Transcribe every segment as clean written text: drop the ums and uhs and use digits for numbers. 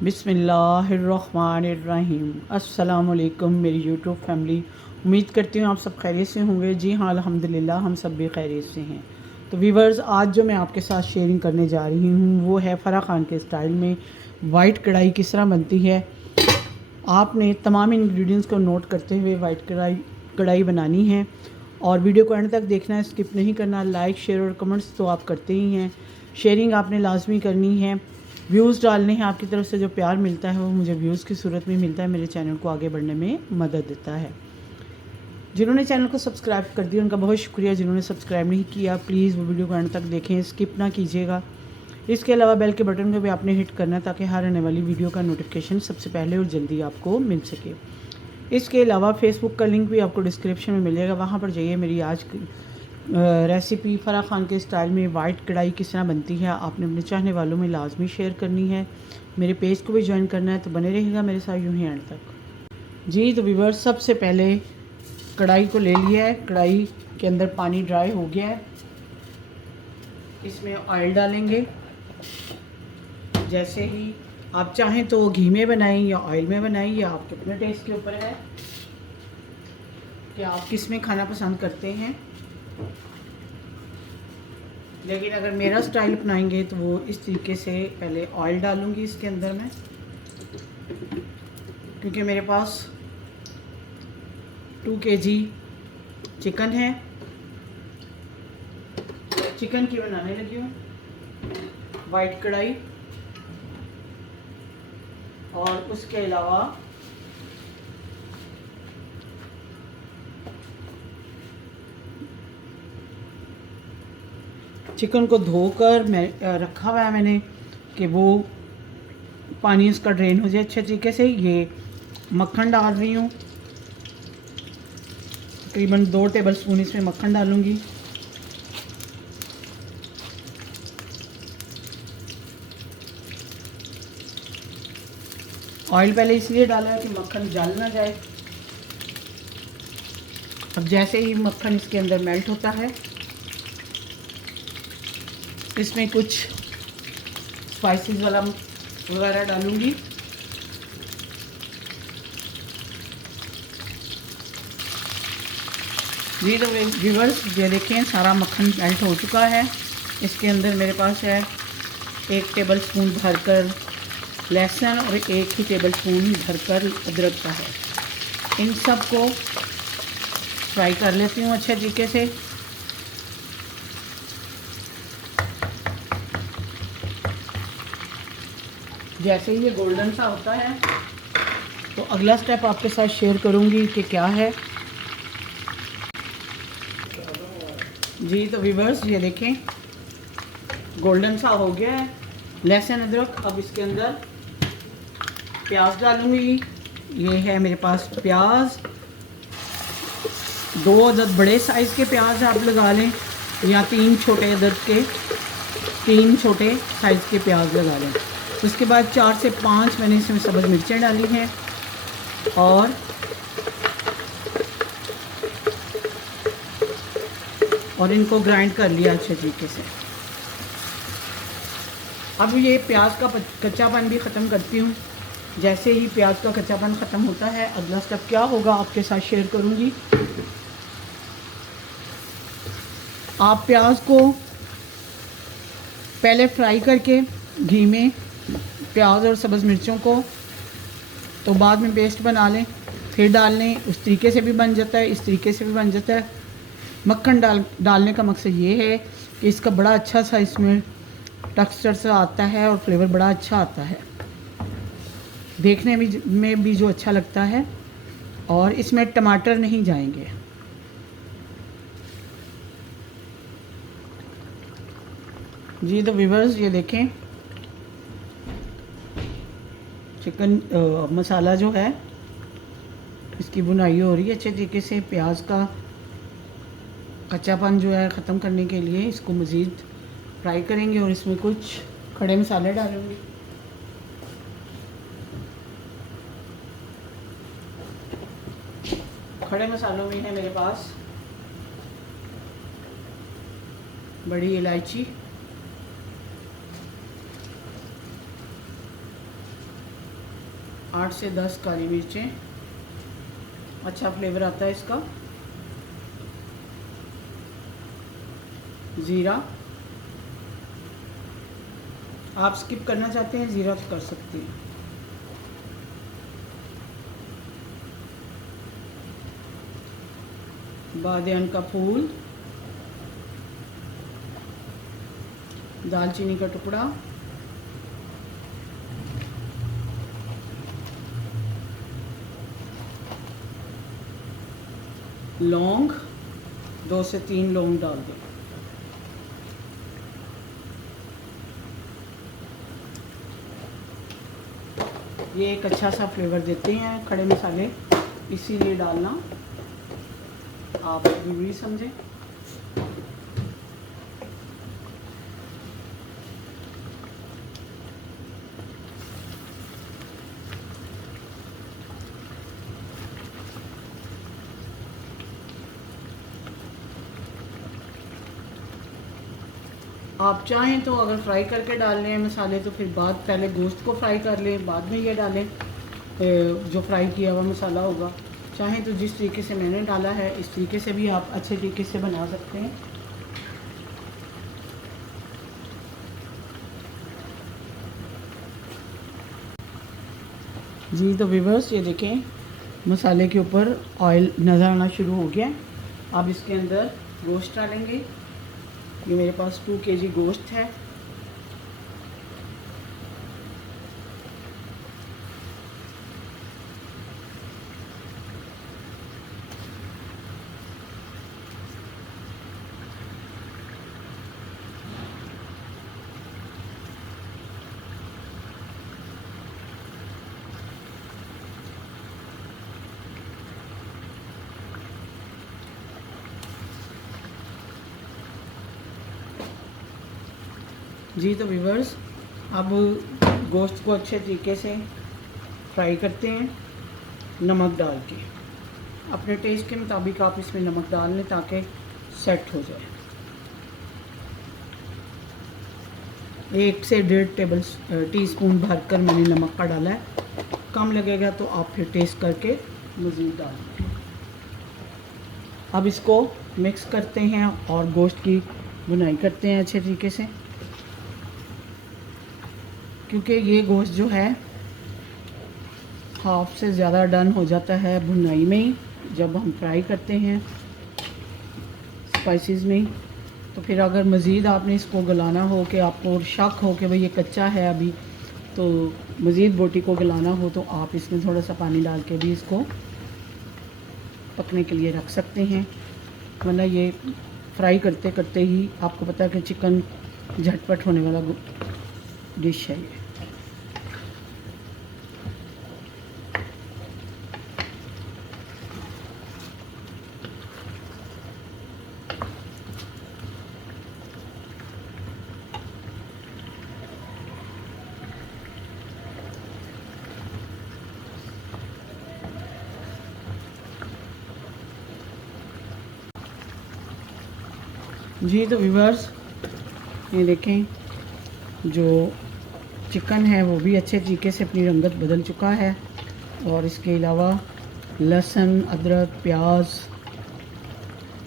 बिस्मिल्लाहिर्रहमानिर्रहीम। अस्सलामुअलैकुम मेरी यूट्यूब फैमिली। उम्मीद करती हूँ आप सब खैरियत से होंगे। जी हाँ, अल्हम्दुलिल्लाह हम सब भी खैरियत से हैं। तो व्यूवर्स, आज जो मैं आपके साथ शेयरिंग करने जा रही हूँ वो है फ़राह खान के स्टाइल में वाइट कढ़ाई किस तरह बनती है। आपने तमाम इंग्रेडिएंट्स को नोट करते हुए वाइट कढ़ाई बनानी है और वीडियो को एंड तक देखना है, स्किप नहीं करना। लाइक, शेयर और कमेंट्स तो आप करते ही हैं, शेयरिंग आपने लाजमी करनी है, व्यूज़ डालने हैं। आपकी तरफ से जो प्यार मिलता है वो मुझे व्यूज़ की सूरत में मिलता है, मेरे चैनल को आगे बढ़ने में मदद देता है। जिन्होंने चैनल को सब्सक्राइब कर दिया उनका बहुत शुक्रिया। जिन्होंने सब्सक्राइब नहीं किया प्लीज़ वो वीडियो को एंड तक देखें, स्किप ना कीजिएगा। इसके अलावा बेल के बटन को भी आपने हिट करना है ताकि हर आने वाली वीडियो का नोटिफिकेशन सबसे पहले और जल्दी आपको मिल सके। इसके अलावा फेसबुक का लिंक भी आपको डिस्क्रिप्शन में मिलेगा, वहाँ पर जाइए। मेरी आज की रेसिपी फ़राह खान के स्टाइल में वाइट कढ़ाई किस तरह बनती है आपने अपने चाहने वालों में लाजमी शेयर करनी है। मेरे पेज को भी ज्वाइन करना है, तो बने रहेगा मेरे साथ यूँ ही एंड तक। जी तो व्यूअर्स, सबसे पहले कढ़ाई को ले लिया है, कढ़ाई के अंदर पानी ड्राई हो गया है, इसमें ऑयल डालेंगे। जैसे ही आप चाहें तो घी में बनाएं या ऑयल में बनाएं, या आपके अपने टेस्ट के ऊपर है कि आप किस में खाना पसंद करते हैं। लेकिन अगर मेरा स्टाइल अपनाएंगे तो वो इस तरीके से पहले ऑयल डालूंगी इसके अंदर मैं, क्योंकि मेरे पास 2 kg चिकन है, चिकन की बनाने लगी हूँ वाइट कढ़ाई। और उसके अलावा चिकन को धोकर मैं रखा हुआ है मैंने कि वो पानी उसका ड्रेन हो जाए अच्छे तरीके से। ये मक्खन डाल रही हूँ, तकरीबन 2 टेबलस्पून इसमें मक्खन डालूँगी। ऑयल पहले इसलिए डाला है कि मक्खन जल ना जाए। अब जैसे ही मक्खन इसके अंदर मेल्ट होता है, इसमें कुछ स्पाइसेस वाला वगैरह डालूँगी। जी तो व्यूअर्स, ये देखें सारा मक्खन मेल्ट हो चुका है। इसके अंदर मेरे पास है 1 टेबलस्पून भरकर लहसुन और 1 ही टेबलस्पून भरकर अदरक का है। इन सब को फ्राई कर लेती हूँ अच्छे तरीके से। जैसे ही ये गोल्डन सा होता है तो अगला स्टेप आपके साथ शेयर करूँगी कि क्या है। जी तो व्यूअर्स, ये देखें गोल्डन सा हो गया है लहसुन अदरक। अब इसके अंदर प्याज डालूँगी। ये है मेरे पास प्याज, 2 अदद बड़े साइज़ के प्याज आप लगा लें, या 3 छोटे अदद के 3 छोटे साइज़ के प्याज लगा लें। उसके बाद 4 से 5 मैंने इसमें सब्ज़ मिर्चें डाली हैं और इनको ग्राइंड कर लिया अच्छे तरीके से। अब ये प्याज का कच्चापन भी ख़त्म करती हूँ। जैसे ही प्याज का कच्चापन ख़त्म होता है अगला स्टेप क्या होगा आपके साथ शेयर करूँगी। आप प्याज को पहले फ्राई करके घी में प्याज और सब्ज़ मिर्चों को, तो बाद में पेस्ट बना लें फिर डाल लें। उस तरीके से भी बन जाता है, इस तरीके से भी बन जाता है। मक्खन डालने का मकसद ये है कि इसका बड़ा अच्छा सा इसमें टेक्सचर सा आता है और फ्लेवर बड़ा अच्छा आता है, देखने में भी जो अच्छा लगता है। और इसमें टमाटर नहीं जाएंगे। जी तो व्यूअर्स, ये देखें चिकन मसाला जो है इसकी बुनाई हो रही है अच्छे तरीके से। प्याज का कच्चापन जो है ख़त्म करने के लिए इसको मज़ीद फ्राई करेंगे और इसमें कुछ खड़े मसाले डालेंगे। खड़े मसालों में है मेरे पास बड़ी इलायची, 8 से 10 काली मिर्चें, अच्छा फ्लेवर आता है इसका। ज़ीरा, आप स्किप करना चाहते हैं ज़ीरा तो कर सकते हैं। बादियान का फूल, दालचीनी का टुकड़ा, लौंग, 2 से 3 लौंग डाल दें। ये एक अच्छा सा फ्लेवर देते हैं खड़े मसाले, इसीलिए डालना, आप ज़रूरी समझें। आप चाहें तो अगर फ्राई करके डाल लें मसाले तो फिर पहले गोश्त को फ्राई कर लें, बाद में ये डालें जो फ्राई किया हुआ मसाला होगा। चाहें तो जिस तरीके से मैंने डाला है इस तरीके से भी आप अच्छे तरीके से बना सकते हैं। जी तो व्यूअर्स, ये देखें मसाले के ऊपर ऑयल नज़र आना शुरू हो गया। अब इसके अंदर गोश्त डालेंगे। ये मेरे पास 2 kg गोश्त है। जी तो व्यूअर्स, अब गोश्त को अच्छे तरीके से फ्राई करते हैं नमक डाल के। अपने टेस्ट के मुताबिक आप इसमें नमक डाल लें ताकि सेट हो जाए। 1 से 1.5 टीस्पून भरकर मैंने नमक का डाला है। कम लगेगा तो आप फिर टेस्ट करके मज़ीद डाल दें। अब इसको मिक्स करते हैं और गोश्त की बुनाई करते हैं अच्छे तरीके से, क्योंकि ये गोश्त जो है हाफ से ज़्यादा डन हो जाता है भुनाई में ही, जब हम फ्राई करते हैं स्पाइसेस में। तो फिर अगर मज़ीद आपने इसको गलाना हो कि आपको शक हो कि भाई ये कच्चा है अभी, तो मज़ीद बोटी को गलाना हो तो आप इसमें थोड़ा सा पानी डाल के भी इसको पकने के लिए रख सकते हैं। वरना ये फ्राई करते करते ही आपको पता है कि चिकन झटपट होने वाला डिश है ये। जी तो व्यूअर्स, ये देखें जो चिकन है वो भी अच्छे तरीके से अपनी रंगत बदल चुका है, और इसके अलावा लहसुन, अदरक, प्याज,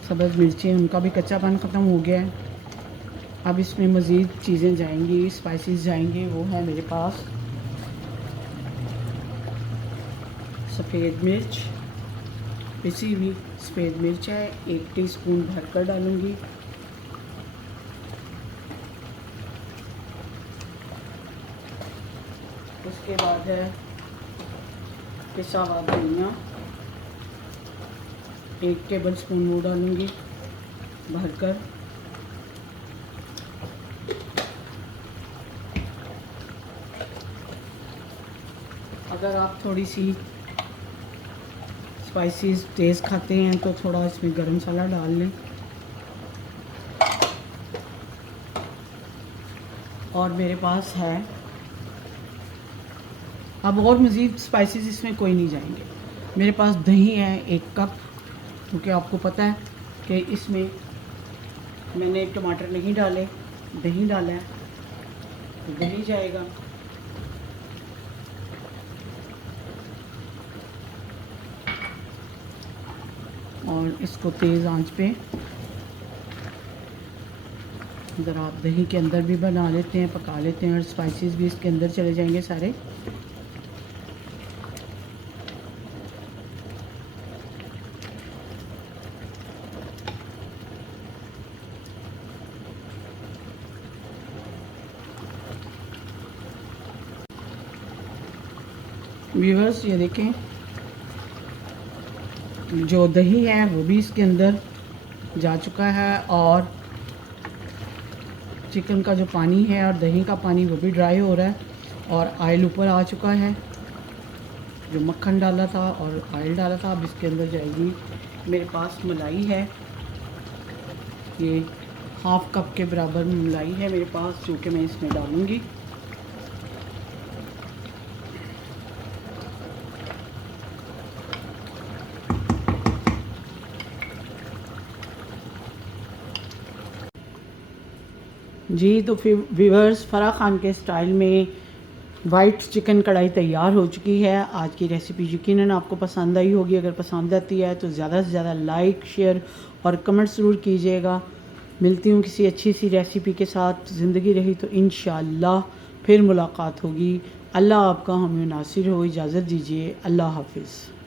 सब्ज़ मिर्चें, उनका भी कच्चापन ख़त्म हो गया है। अब इसमें मज़ीद चीज़ें जाएंगी, स्पाइसेस जाएंगे। वो है मेरे पास सफ़ेद मिर्च, पिसी हुई सफ़ेद मिर्च है, 1 टीस्पून भरकर डालूँगी। उसके बाद है पिसा हुआ धनिया, 1 टेबल स्पून वो डालूँगी भरकर। अगर आप थोड़ी सी स्पाइसेस तेज़ खाते हैं तो थोड़ा इसमें गरम मसाला डाल लें। और मेरे पास है, अब और मज़ीद स्पाइसेस इसमें कोई नहीं जाएंगे। मेरे पास दही है 1 कप, क्योंकि आपको पता है कि इसमें मैंने टमाटर नहीं डाले, दही डाला है तो दही जाएगा। और इसको तेज़ आंच पे ज़रा आप दही के अंदर भी बना लेते हैं, पका लेते हैं और स्पाइसेस भी इसके अंदर चले जाएंगे सारे। व्यूअर्स ये देखें, जो दही है वो भी इसके अंदर जा चुका है और चिकन का जो पानी है और दही का पानी वो भी ड्राई हो रहा है और ऑयल ऊपर आ चुका है। जो मक्खन डाला था और ऑयल डाला था अब इसके अंदर जाएगी। मेरे पास मलाई है, ये हाफ़ कप के बराबर मलाई है मेरे पास, जो कि मैं इसमें डालूँगी। जी तो फिर व्यूअर्स, फ़राह ख़ान के स्टाइल में वाइट चिकन कढ़ाई तैयार हो चुकी है। आज की रेसिपी यकीनन आपको पसंद आई होगी। अगर पसंद आती है तो ज़्यादा से ज़्यादा लाइक, शेयर और कमेंट ज़रूर कीजिएगा। मिलती हूँ किसी अच्छी सी रेसिपी के साथ। ज़िंदगी रही तो इंशाअल्लाह फिर मुलाकात होगी। अल्लाह आपका हमें नासिर हो। इजाज़त दीजिए। अल्लाह हाफिज़।